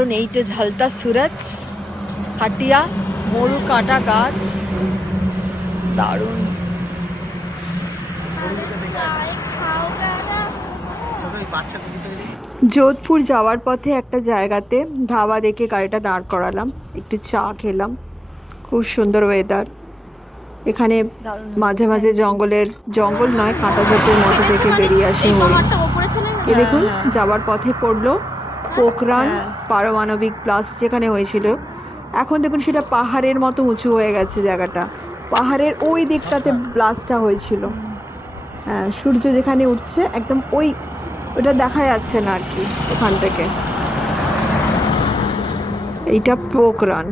দারুণ। এইটা ঢালতা সুরজ, হাটিয়া, মরু কাটা গাছ, দারুণ। যোধপুর যাওয়ার পথে একটা জায়গাতে ধাবা দেখে গাড়িটা দাঁড় করালাম, একটু চা খেলাম। খুব সুন্দর ওয়েদার এখানে। মাঝে মাঝে জঙ্গল নয়, কাঁটা ঝোপের মধ্যে থেকে বেরিয়ে আসে হরিণ। এ দেখুন, যাওয়ার পথে পড়লো পোখরান পারমাণবিক ব্লাস্ট যেখানে হয়েছিল। এখন দেখুন সেটা পাহাড়ের মতো উঁচু হয়ে গেছে জায়গাটা। পাহাড়ের ওই দিকটাতে ব্লাস্টটা হয়েছিল। হ্যাঁ, সূর্য যেখানে উঠছে একদম ওটা দেখা যাচ্ছে না আর কি ওখান থেকে। এইটা পোখরান,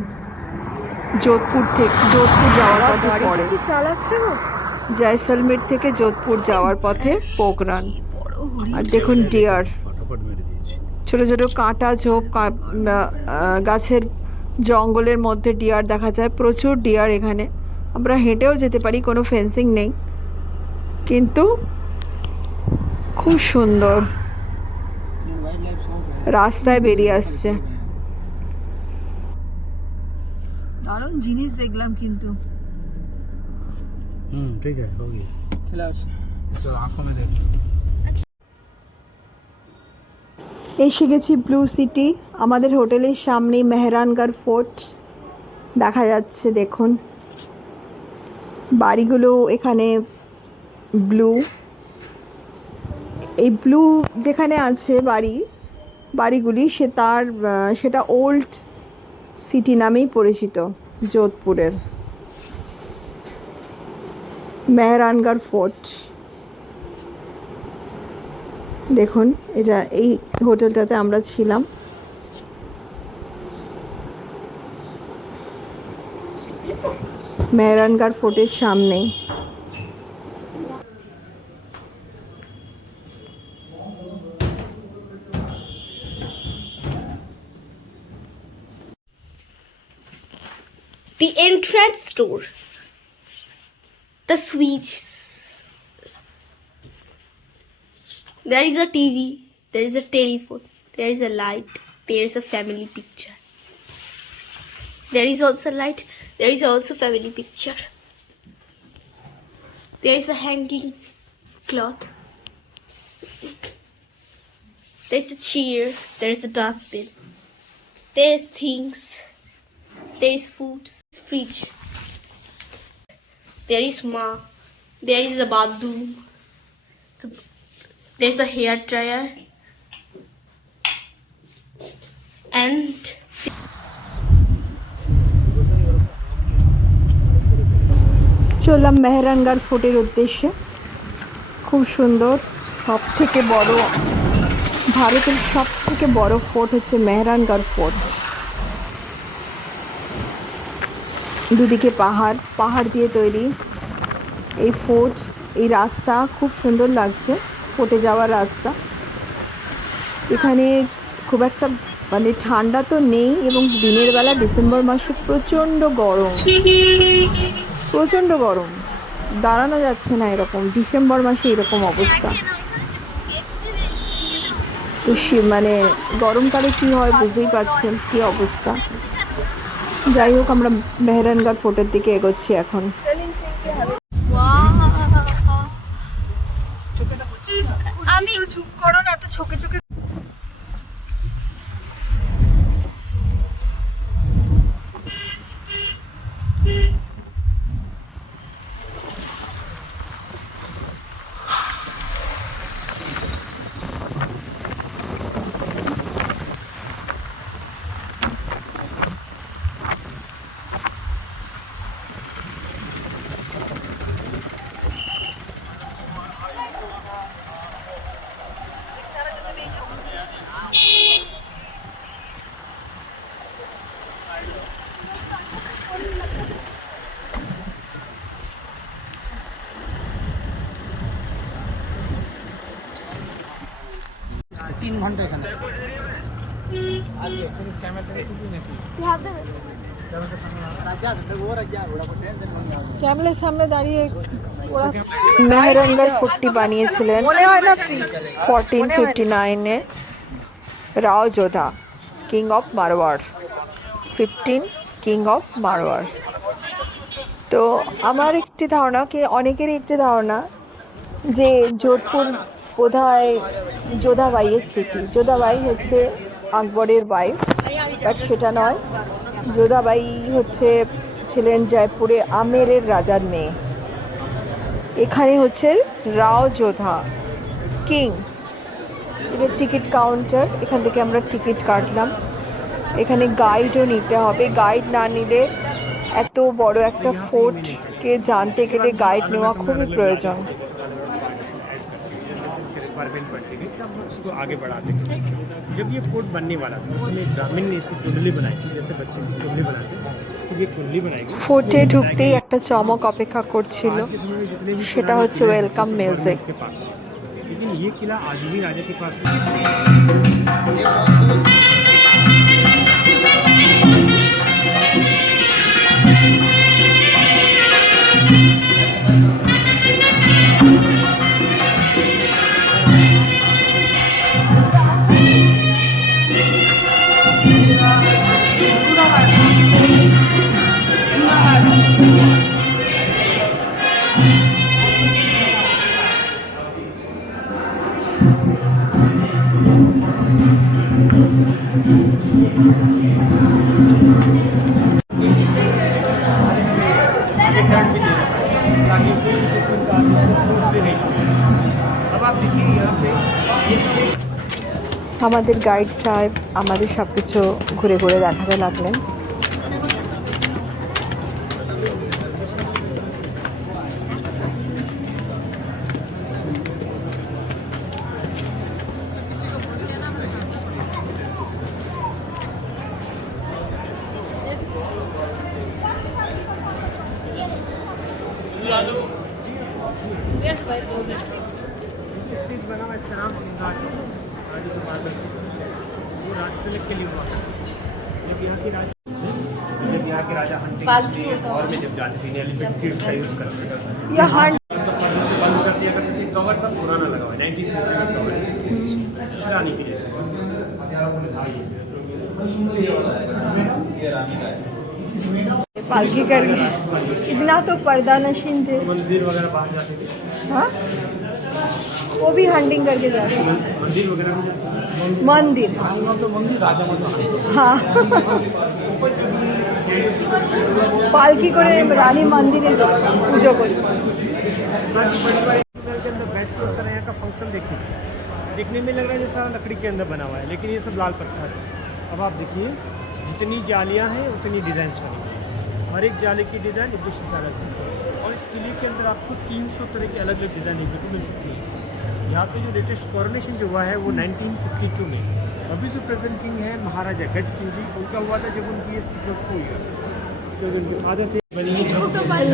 যোধপুর যাওয়ার পথে পড়ে। চালাচ্ছে জয়সলমের থেকে যোধপুর যাওয়ার পথে পোখরান। আর দেখুন ডিয়ার, ছোট ছোট কাঁটা ঝোপ, গাছের জঙ্গলের মধ্যে ডিয়ার দেখা যায়। প্রচুর ডিয়ার এখানে। আমরা হেঁটেও যেতে পারি, কোনো ফেন্সিং নেই, কিন্তু খুব সুন্দর রাস্তায় বেরিয়ে আসছে। দারুণ জিনিস দেখলাম কিন্তু। ঠিক আছে, हो गया, चला इसको आंखों में देख। এসে গেছি ব্লু সিটি। আমাদের হোটেলের সামনেই মেহরানগড় ফোর্ট দেখা যাচ্ছে। দেখুন বাড়িগুলো এখানে ব্লু। এই ব্লু যেখানে আছে বাড়িগুলি সেটা ওল্ড সিটি নামেই পরিচিত যোধপুরের। মেহরানগড় ফোর্ট দেখুন, এই হোটেলটাতে আমরা ছিলাম। মেহরানগড় ফোর্টের সামনে। The entrance door, the switch, there is a TV, there is a telephone, there is a light, there is a family picture. There is also light, there is also family picture. There is a hanging cloth. There is a chair, there is a dustbin. There is things. There is food, fridge. There is mug. There is a bathroom. There is a hair dryer. And চললাম মেহরানগড় ফোর্টের উদ্দেশ্যে। খুব সুন্দর, ভারতের সব থেকে বড় fort হচ্ছে Mehrangarh fort. দুদিকে পাহাড় দিয়ে তৈরি এই ফোর্ট। এই রাস্তা খুব সুন্দর লাগছে, ফোর্টে যাওয়ার রাস্তা। এখানে খুব একটা ঠান্ডা তো নেই, এবং দিনের বেলা ডিসেম্বর মাসে প্রচণ্ড গরম, দাঁড়ানো যাচ্ছে না। এরকম ডিসেম্বর মাসে এরকম অবস্থা। তো গরমকালে কি হয় বুঝতেই পারছেন কি অবস্থা। যাই হোক, আমরা মেহরানগড় ফোর্টের দিকে এগোচ্ছি এখন। আমি চুপ করো না, এত চোখে तीन घंटे ক্যামেরার সামনে দাঁড়িয়ে মেহরানগড় ফোর্টটি বানিয়েছিলেন 1459-এ Rao Jodha. King of Marwar, 15 king of Marwar. তো আমার একটি ধারণা, কি অনেকেরই একটি ধারণা, যে যোধপুর বোধহয় যোধাবাইয়ের সিটি। যোধাবাই হচ্ছে আকবরের ওয়াইফ, বাট সেটা নয়। যোধাবাই ছিলেন জয়পুরে আমেরের রাজার মেয়ে। এখানে হচ্ছে রাও যোধা কিং। এটা টিকিট কাউন্টার, এখান থেকে আমরা টিকিট কাটলাম। এখানে গাইডও নিতে হবে, গাইড না নিলে এত বড় একটা ফোর্টকে জানতে গেলে গাইড নেওয়া খুবই প্রয়োজন। उसको आगे बढ़ाते हैं। जब ये फोर्ट बनने वाला था उसमें ब्राह्मण ने इसे कुंडली बनाई थी, जैसे बच्चे की कुंडली बनाते हैं इसको ये कुंडली बनाएगी। ফোর্টে ঢুকতেই একটা চমক অপেক্ষা করছিল, সেটা হচ্ছে ওয়েলকাম মিউজিক। लेकिन ये किला आज भी राजा के पास ताकि अब आप देखिए यहाँ पे ये सब আমাদের গাইড সাহেব আমাদের সব কিছু ঘুরে ঘুরে দেখাতে লাগলেন। स्टेज बना हुआ इसका नाम सिंगार है। राजा के बाद वो राजतिलक के लिए हुआ था। जब यहाँ के राजा हंटिंग और में जब जाते थे एलिफेंट सीड्स का यूज़ करते थे, यहाँ तो पर्दों से बंद कर दिया करते थे। कवर सब पुराना लगा हुआ है, 19th सेंचुरी का कवर है, रानी के लिए। पालकी कर इतना तो पर्दा नशीन थे। मंदिर वगैरह बाहर जाते थे, हाँ, वो भी हंटिंग करके जाते हैं। मंदिर वगैरह में मंदिर, हाँ, पालकी করে রানী মন্দিরে পুজো করি। के अंदर बैठ के सर यहाँ का फंक्शन देखिए, देखने में लग रहा है जैसा लकड़ी के अंदर बना हुआ है, लेकिन ये सब लाल पत्थर है। अब आप देखिए जितनी जालियाँ हैं उतनी डिज़ाइंस बनी हैं, हर एक जाली की डिज़ाइन एक दूसरे से अलग है। और इस किले के अंदर आपको 300 तरह की अलग अलग डिज़ाइन देखने को मिल सकती है। यहाँ पे जो लेटेस्ट कॉरोनेशन जो हुआ है वो 1952 में, अभी जो प्रेजेंट किंग है महाराजा गढ़ सिंह जी, उनका हुआ था जब उनकी एज थी 4 ईयर्स। तो उनके फादर थे बनी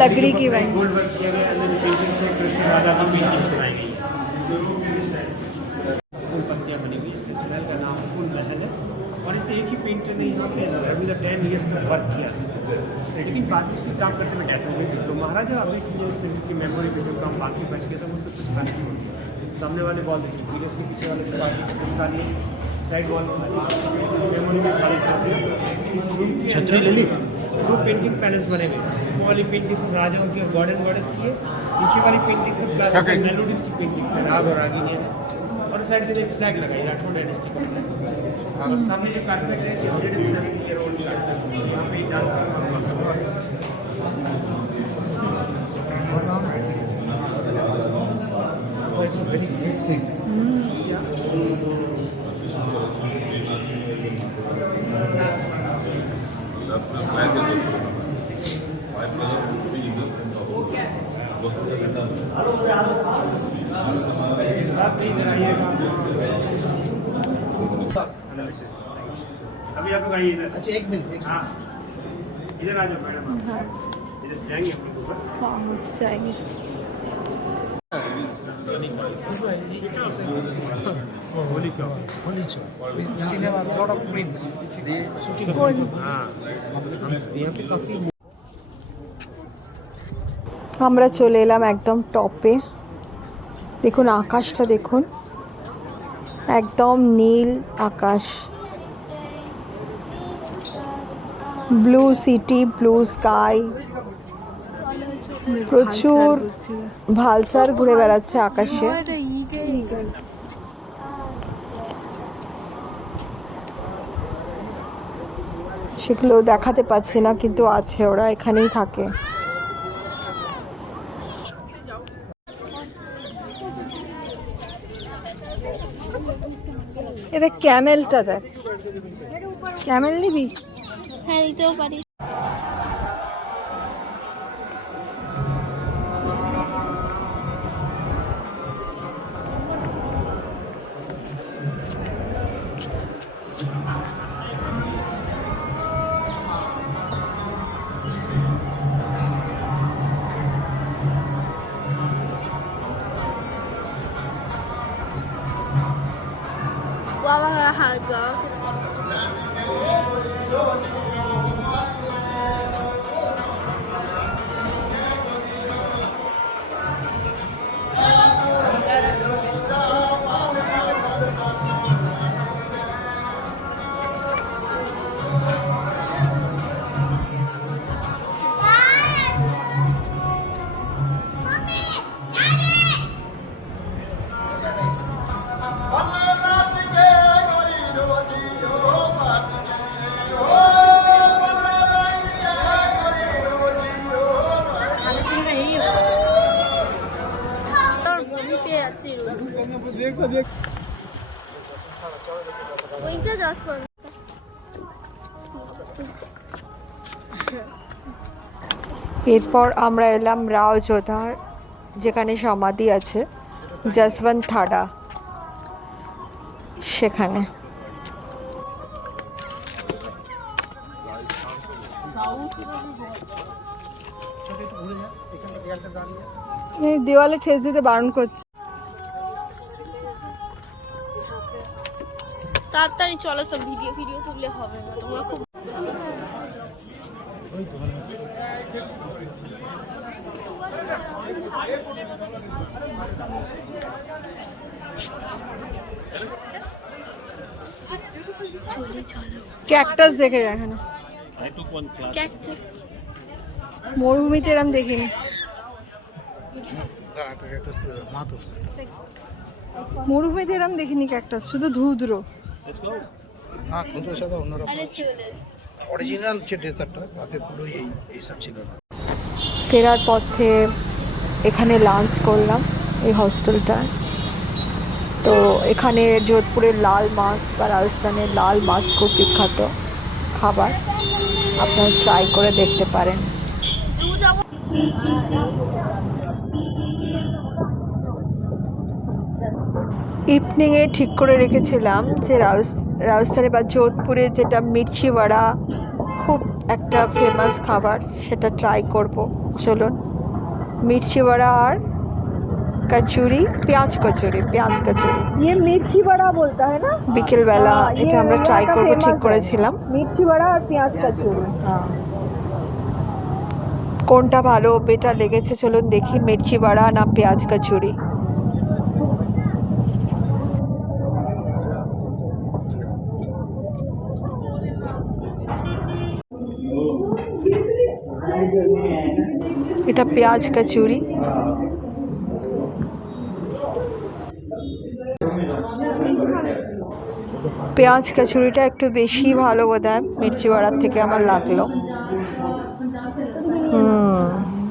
लकड़ी की बनी। गोल्ड वर्क किया गया, अंदर पेंटिंग्स है, कृष्ण राधा की पेंटिंग्स बनाई गई। फूल पत्तियाँ बनी हुई, इसके महल का नाम फूल महल है। और इसे एक ही पेंटर ने यहाँ पे 10 ईयर्स तक वर्क किया, लेकिन बाद में उसकी काम करते में डेथ हो गई थी। तो महाराजा अभी सिंह उस पेंटिंग की मेमोरी पे जो काम बाकी बच गया था वो सब कुछ करने छोड़ दिया। सामने वाले वॉल देखिए, पीरियड्स के पीछे वाले बाकी सब कुछ कर लिए, साइड वॉल मेमोरी में खाली छोड़ दिया। इस रूम की छतरी ले ली, 2 पेंटिंग पैलेस बने हुए, वो वाली पेंटिंग्स राजाओं की गॉड एंड गॉडेस की है, नीचे वाली पेंटिंग्स सब क्लासिकल मेलोडीज की पेंटिंग्स है, राग और रागिनी है। और साइड में एक फ्लैग लगाई, राठौड़ डायनेस्टी का फ्लैग। और सामने जो कारपेट है 170 ईयर ओल्ड कारपेट, यहाँ पे dancing it's a very great thing. अभी आप लोग आइए इधर। अच्छा, एक मिनट। हाँ, इधर आ जाओ मैडम। इधर से जाएंगे हम लोग ऊपर। हाँ, जाएंगे। होली चौक। Cinema, lot of prints. Shooting. हाँ, यहाँ पे काफी আমরা চলে এলাম একদম টপে। দেখুন আকাশটা, দেখুন একদম নীল আকাশ। ব্লু সিটি, ব্লু স্কাই, প্রচুর ভালসার ঘুরে বেড়াচ্ছে আকাশে। সেগুলো দেখাতে পাচ্ছি না, কিন্তু আছে, ওরা এখানেই থাকে। এটা ক্যামেলটা দেখ, ক্যামেল নিবি? হ্যাঁ দিতেও পারি। বাবা হাত বাবা পেয়ে যাচ্ছি। ওইটা 10 এরপর আমরা এলাম রাওযোধার, যেখানে সমাধি আছে যশবন্ত থাডা, সেখানে। দেওয়ালে ঠেস দিতে বারণ করছে। তাড়াতাড়ি চলো, সব ভিডিও তুললে হবে না, তোমরা খুব ক্যাকটাস দেখে যায় এখানে, ক্যাকটাস। মরুভূমিতে এরম দেখিনি। মরুভূমিতে এরম দেখিনি ক্যাকটাস, শুধু ধুধুর। না খুঁজোর সাথে অন্যরকম আরে চলে অরিজিনাল যে ডেজার্টটা তাতে পুরোই এইসব ছিল না। ফেরার পথে এখানে লাঞ্চ করলাম এই হস্টেলটায়। তো এখানে যোধপুরের লাল মাছ বা রাজস্থানের লাল মাছ খুব বিখ্যাত খাবার, আপনারা ট্রাই করে দেখতে পারেন। ইভিনিংয়ে ঠিক করে রেখেছিলাম যে রাজস্থানে বা যোধপুরে যেটা মির্চি বড়া খুব একটা ফেমাস খাবার, সেটা ট্রাই করব। চলুন, মির্চি বড়া আর কচুরি, পেঁয়াজ কচুরি। ये मिर्ची बड़ा बोलता है ना, বিকেলবেলা এটা আমরা ট্রাই করব ঠিক করেছিলাম। মির্চি বড়া আর পেঁয়াজ কচুরি, কোনটা ভালো বেটার লেগেছে চলুন দেখি, মির্চি বড়া না পেঁয়াজ কচুরি। এটা পেঁয়াজ কচুরি। পেঁয়াজ কচুরিটা একটু বেশি ভালো বোধহয় মির্চি বড়ার থেকে আমার লাগলো।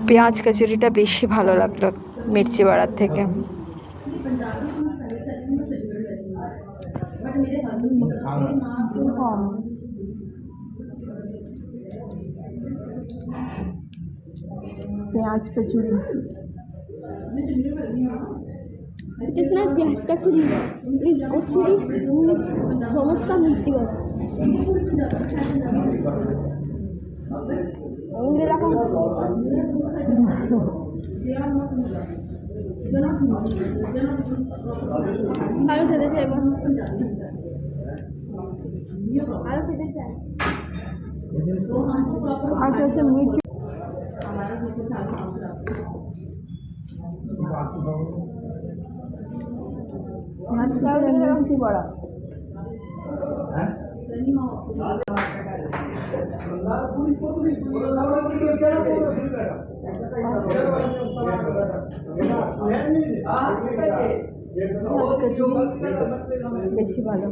পেঁয়াজ কচুরিটা বেশি ভালো লাগলো মির্চি বড়ার থেকে। পেঁয়াজ কচুরি, It is not পেঁয়াজ কচুরি, it is কচুরি সমস্যা মিষ্টি বড়া। আরো খেতে চাই, আরো খেতে চাই। আচ্ছা মির্চি মির্চি বড়া বেশি ভালো।